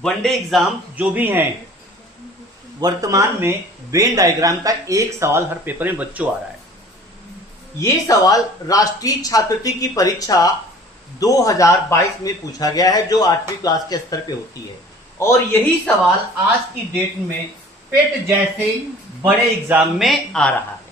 One day exam जो भी हैं वर्तमान में वेन डायग्राम का एक सवाल हर पेपर में बच्चों आ रहा है। ये सवाल राष्ट्रीय छात्रवृत्ति की परीक्षा 2022 में पूछा गया है, जो 8वीं क्लास के स्तर पे होती है, और यही सवाल आज की डेट में पेट जैसे बड़े एग्जाम में आ रहा है।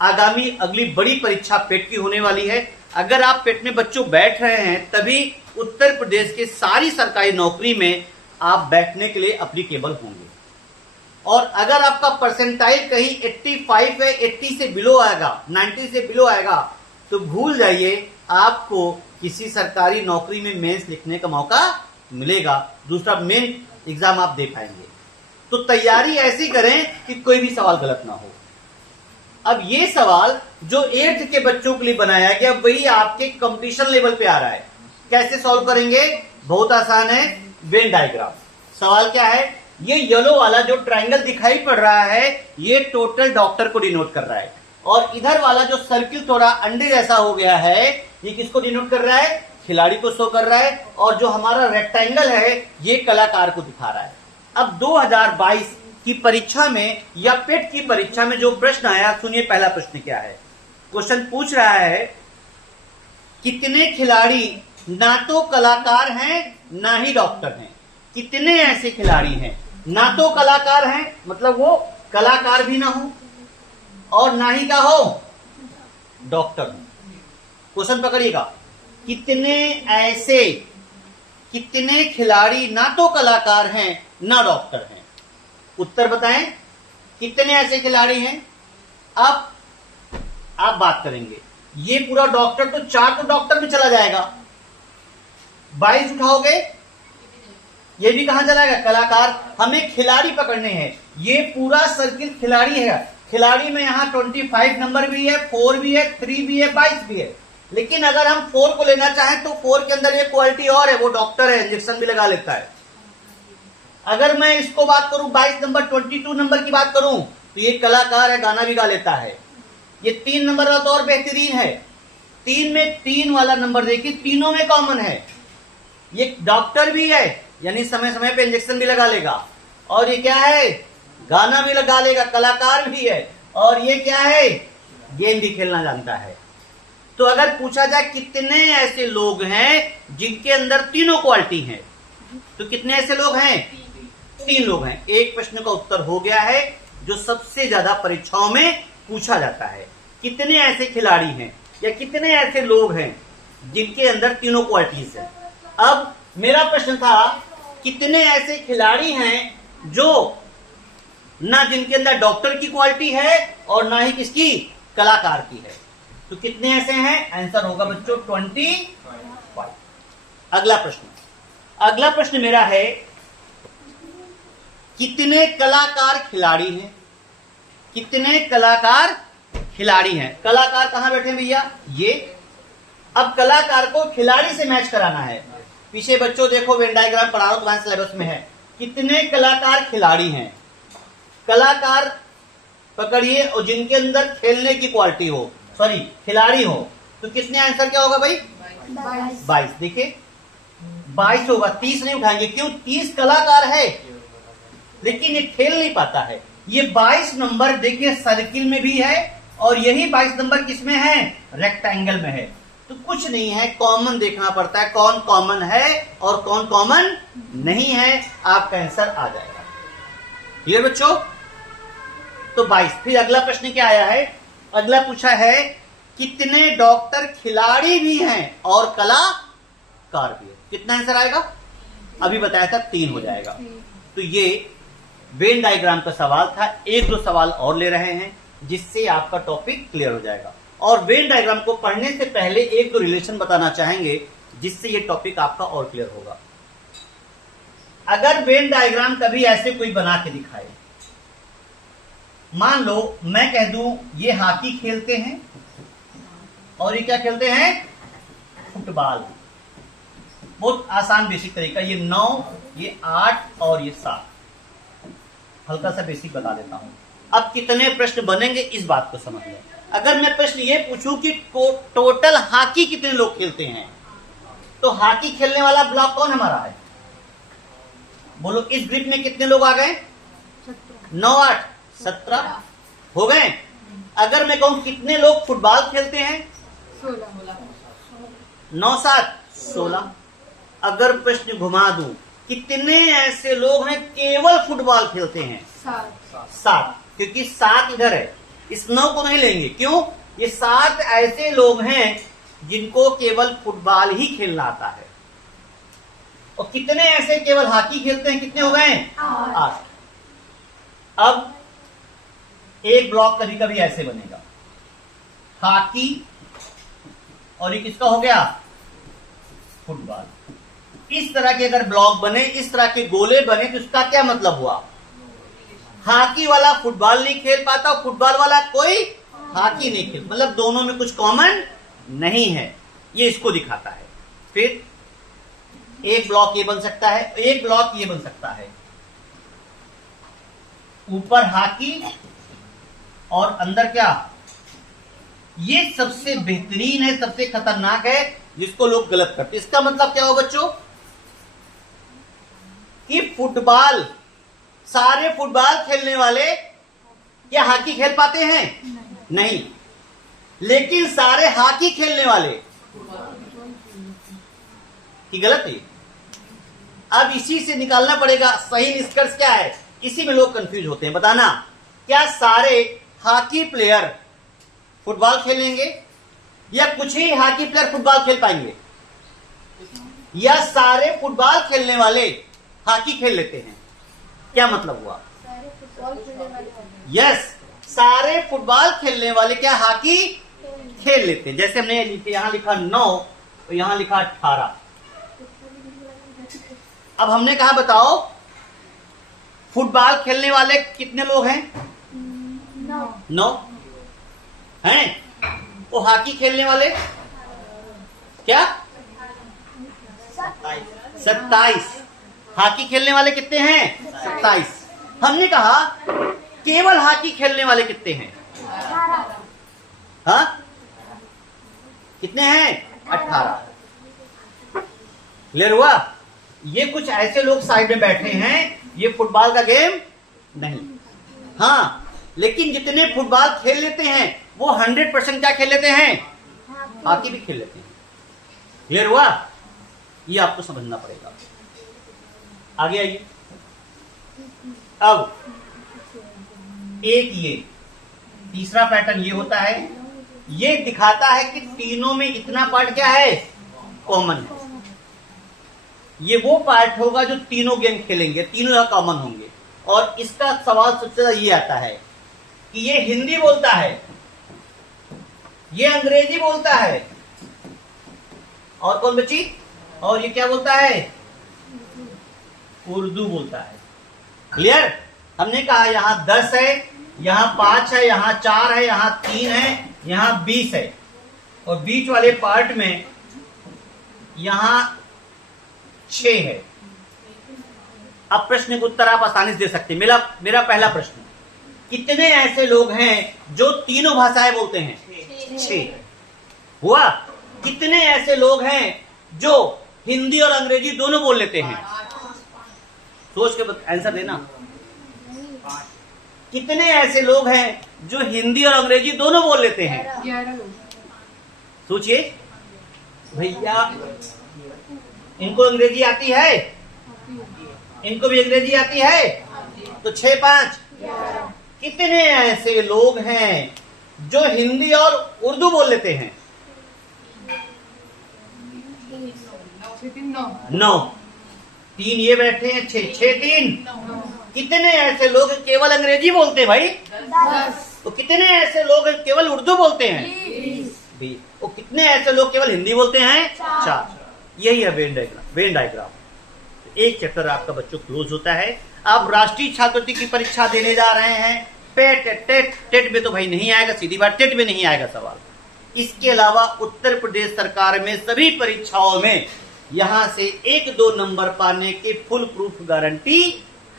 आगामी अगली बड़ी परीक्षा पेट की होने वाली है। अगर आप पेट में बच्चों बैठ रहे हैं तभी उत्तर प्रदेश के सारी सरकारी नौकरी में आप बैठने के लिए एप्लीकेबल होंगे। और अगर आपका परसेंटाइल कहीं 85 है, 80 से बिलो आएगा, 90 से बिलो आएगा, तो भूल जाइए आपको किसी सरकारी नौकरी में मेंस लिखने का मौका मिलेगा, दूसरा मेन एग्जाम आप दे पाएंगे। तो तैयारी ऐसी करें कि कोई भी सवाल गलत ना हो। अब ये सवाल जो 8th के बच्चों के लिए बनाया गया वही आपके कंपटीशन लेवल पे आ रहा है। कैसे सॉल्व करेंगे? बहुत आसान है। Venn diagram. सवाल क्या है? ये येलो वाला जो ट्रायंगल दिखाई पड़ रहा है ये टोटल डॉक्टर को डिनोट कर रहा है, और इधर वाला जो सर्किल थोड़ा अंडे जैसा हो गया है ये किसको डिनोट कर रहा है? खिलाड़ी को शो कर रहा है। और जो हमारा रेक्टेंगल है ये कलाकार को दिखा रहा है। अब 2022 की परीक्षा में या पेट की परीक्षा में जो प्रश्न आया, सुनिए पहला प्रश्न क्या है। क्वेश्चन पूछ रहा है कितने खिलाड़ी ना तो कलाकार हैं ना ही डॉक्टर हैं। कितने ऐसे खिलाड़ी हैं ना तो कलाकार हैं, मतलब वो कलाकार भी ना हो और ना ही क्या हो, डॉक्टर हो। क्वेश्चन पकड़िएगा, कितने खिलाड़ी ना तो कलाकार हैं ना डॉक्टर हैं। उत्तर बताएं, कितने ऐसे खिलाड़ी हैं। अब आप बात करेंगे, ये पूरा डॉक्टर तो 4 तो डॉक्टर में चला जाएगा, 22 उठाओगे ये भी कहां चला जाएगा, कलाकार। हमें खिलाड़ी पकड़ने हैं, ये पूरा सर्किल खिलाड़ी है। खिलाड़ी में यहां 25 नंबर भी है, 4 भी है, 3 भी है, 22 भी है। लेकिन अगर हम 4 को लेना चाहें तो 4 के अंदर ये क्वालिटी और है, वो डॉक्टर है, इंजेक्शन भी लगा लेता है। अगर मैं इसको बात करूं 22 नंबर 22 नंबर की बात करूं तो ये कलाकार है, गाना भी गा लेता है। ये 3 नंबर वाला तो और बेहतरीन है, 3 में 3 वाला नंबर देखिए, तीनों में कॉमन है। ये डॉक्टर भी है, यानी समय समय पे इंजेक्शन भी लगा लेगा, और ये क्या है, गाना भी लगा लेगा, कलाकार भी है, और ये क्या है, गेम भी खेलना जानता है। तो अगर पूछा जाए कितने ऐसे लोग हैं जिनके अंदर तीनों क्वालिटी हैं, तो कितने ऐसे लोग हैं? 3 लोग हैं। एक प्रश्न का उत्तर हो गया है जो सबसे ज्यादा परीक्षाओं में पूछा जाता है। कितने ऐसे खिलाड़ी हैं या कितने ऐसे लोग हैं जिनके अंदर तीनों क्वालिटीज हैं। अब मेरा प्रश्न था कितने ऐसे खिलाड़ी हैं जो ना जिनके अंदर डॉक्टर की क्वालिटी है और ना ही किसकी, कलाकार की है। तो कितने ऐसे हैं? आंसर होगा बच्चों 25। अगला प्रश्न मेरा है कितने कलाकार खिलाड़ी हैं। कितने कलाकार खिलाड़ी हैं। कलाकार कहां बैठे भैया? ये। अब कलाकार को खिलाड़ी से मैच कराना है। पीछे बच्चों देखो वेन डायग्राम पढ़ा रहा हूं, तुम्हारे सिलेबस में है। कितने कलाकार खिलाड़ी हैं। कलाकार पकड़िए और जिनके अंदर खेलने की क्वालिटी हो, सॉरी खिलाड़ी हो, तो कितने आंसर क्या होगा भाई? 22। देखिए 22 होगा, 30 नहीं उठाएंगे। क्यों? 30 कलाकार है लेकिन ये खेल नहीं पाता है। ये 22 नंबर देखिए सर्किल में भी है, और यही 22 नंबर किसमें है? रेक्टेंगल में है। तो कुछ नहीं है, कॉमन देखना पड़ता है, कौन कॉमन है और कौन कॉमन नहीं है, आपका आंसर आ जाएगा। क्लियर बच्चों? तो 22। फिर अगला प्रश्न क्या आया है? अगला पूछा है कितने डॉक्टर खिलाड़ी भी हैं और कलाकार भी है। कितना आंसर आएगा? अभी बताया था 3 हो जाएगा। तो ये वेन डायग्राम का सवाल था। 1-2 सवाल और ले रहे हैं जिससे आपका टॉपिक क्लियर हो जाएगा। और वेन डायग्राम को पढ़ने से पहले 1-2 रिलेशन बताना चाहेंगे जिससे ये टॉपिक आपका और क्लियर होगा। अगर वेन डायग्राम कभी ऐसे कोई बना के दिखाए, मान लो मैं कह दूं ये हॉकी खेलते हैं और ये क्या खेलते हैं? फुटबॉल। बहुत आसान बेसिक तरीका। ये 9, ये 8 और ये 7। हल्का सा बेसिक बता देता हूं। अब कितने प्रश्न बनेंगे इस बात को समझ लें। अगर मैं प्रश्न ये पूछूं कि टोटल हॉकी कितने लोग खेलते हैं, तो हॉकी खेलने वाला ब्लॉक कौन हमारा है? बोलो इस ग्रुप में कितने लोग आ गए? 9 8 17 हो गए। अगर मैं कहूं कितने लोग फुटबॉल खेलते हैं? 9 7 16। अगर प्रश्न घुमा दूं कितने ऐसे लोग हैं केवल फुटबॉल खेलते हैं? 7, क्योंकि 7 इधर है, इस 9 को नहीं लेंगे। क्यों? ये 7 ऐसे लोग हैं जिनको केवल फुटबॉल ही खेलना आता है। और कितने ऐसे केवल हॉकी खेलते हैं? कितने हो गए? 8। अब एक ब्लॉक कभी कभी ऐसे बनेगा, हॉकी और ये किसका हो गया? फुटबॉल। इस तरह के अगर ब्लॉक बने, इस तरह के गोले बने, तो इसका क्या मतलब हुआ? हॉकी वाला फुटबॉल नहीं खेल पाता, फुटबॉल वाला कोई हॉकी नहीं खेल, मतलब दोनों में कुछ कॉमन नहीं है। ये इसको दिखाता है। फिर एक ब्लॉक ये बन सकता है, एक ब्लॉक ये बन सकता है, ऊपर हॉकी और अंदर क्या? ये सबसे बेहतरीन है, सबसे खतरनाक है, जिसको लोग गलत करते हैं। इसका मतलब क्या हो बच्चों? कि फुटबॉल, सारे फुटबॉल खेलने वाले क्या हॉकी खेल पाते हैं? नहीं। लेकिन सारे हॉकी खेलने वाले की गलत है। अब इसी से निकालना पड़ेगा सही निष्कर्ष क्या है। इसी में लोग कंफ्यूज होते हैं। बताना, क्या सारे हॉकी प्लेयर फुटबॉल खेलेंगे, या कुछ ही हॉकी प्लेयर फुटबॉल खेल पाएंगे, या सारे फुटबॉल खेलने वाले हॉकी खेल लेते हैं? क्या मतलब हुआ? यस, सारे फुटबॉल खेलने वाले क्या हॉकी खेल लेते हैं। जैसे हमने यहां लिखा 9 और यहां लिखा 18। अब हमने कहा बताओ फुटबॉल खेलने वाले कितने लोग हैं? 9 हैं। वो हॉकी खेलने वाले क्या? 27। हॉकी खेलने वाले कितने हैं? 27। हमने कहा केवल हॉकी खेलने वाले कितने हैं? हाँ, कितने हैं? 18। क्लियर हुआ? ये कुछ ऐसे लोग साइड में बैठे हैं, ये फुटबॉल का गेम नहीं। हाँ, लेकिन जितने फुटबॉल खेल लेते हैं वो 100% क्या खेल लेते हैं? हॉकी भी खेल लेते हैं। क्लियर हुआ? ये आपको समझना पड़ेगा। आगे आइए। अब एक ये तीसरा पैटर्न ये होता है, ये दिखाता है कि तीनों में इतना पार्ट क्या है? कॉमन है। ये वो पार्ट होगा जो तीनों गेम खेलेंगे, तीनों कॉमन होंगे। और इसका सवाल सबसे ज्यादा ये आता है कि ये हिंदी बोलता है, ये अंग्रेजी बोलता है, और कौन बची? और ये क्या बोलता है? उर्दू बोलता है। क्लियर? हमने कहा यहां 10 है, यहां 5 है, यहां 4 है, यहां 3 है, यहां 20 है, और बीच वाले पार्ट में यहां 6 है। अब प्रश्न का उत्तर आप आसानी से दे सकते हैं। मेरा पहला प्रश्न, कितने ऐसे लोग हैं जो तीनों भाषाएं बोलते हैं? 6 हुआ। कितने ऐसे लोग हैं जो हिंदी और अंग्रेजी दोनों बोल लेते हैं? सोच के आंसर देना। कितने ऐसे लोग हैं जो हिंदी और अंग्रेजी दोनों बोल लेते हैं? सोचिए भैया, इनको अंग्रेजी आती है, इनको भी अंग्रेजी आती है, तो 6 5 कितने ऐसे लोग हैं जो हिंदी और उर्दू बोल लेते हैं? 9। 3 ये बैठे हैं, 6 6 3। कितने ऐसे लोग केवल अंग्रेजी बोलते हैं भाई? 10। तो कितने ऐसे लोग केवल उर्दू बोलते हैं? 20। तो कितने ऐसे लोग केवल हिंदी बोलते हैं? 4। यही है वेन डायग्राम। एक चैप्टर आपका बच्चों क्लोज होता है। आप राष्ट्रीय छात्रवृत्ति की परीक्षा देने जा रहे हैं। टेट में तो भाई नहीं आएगा, सीधी बात, टेट में नहीं आएगा सवाल। इसके अलावा उत्तर प्रदेश सरकार में सभी परीक्षाओं में यहां से 1-2 नंबर पाने की फुल प्रूफ गारंटी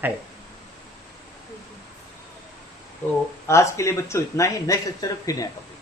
है। तो आज के लिए बच्चों इतना ही। नेक्स्ट लेक्चर फिर नया टॉपिक।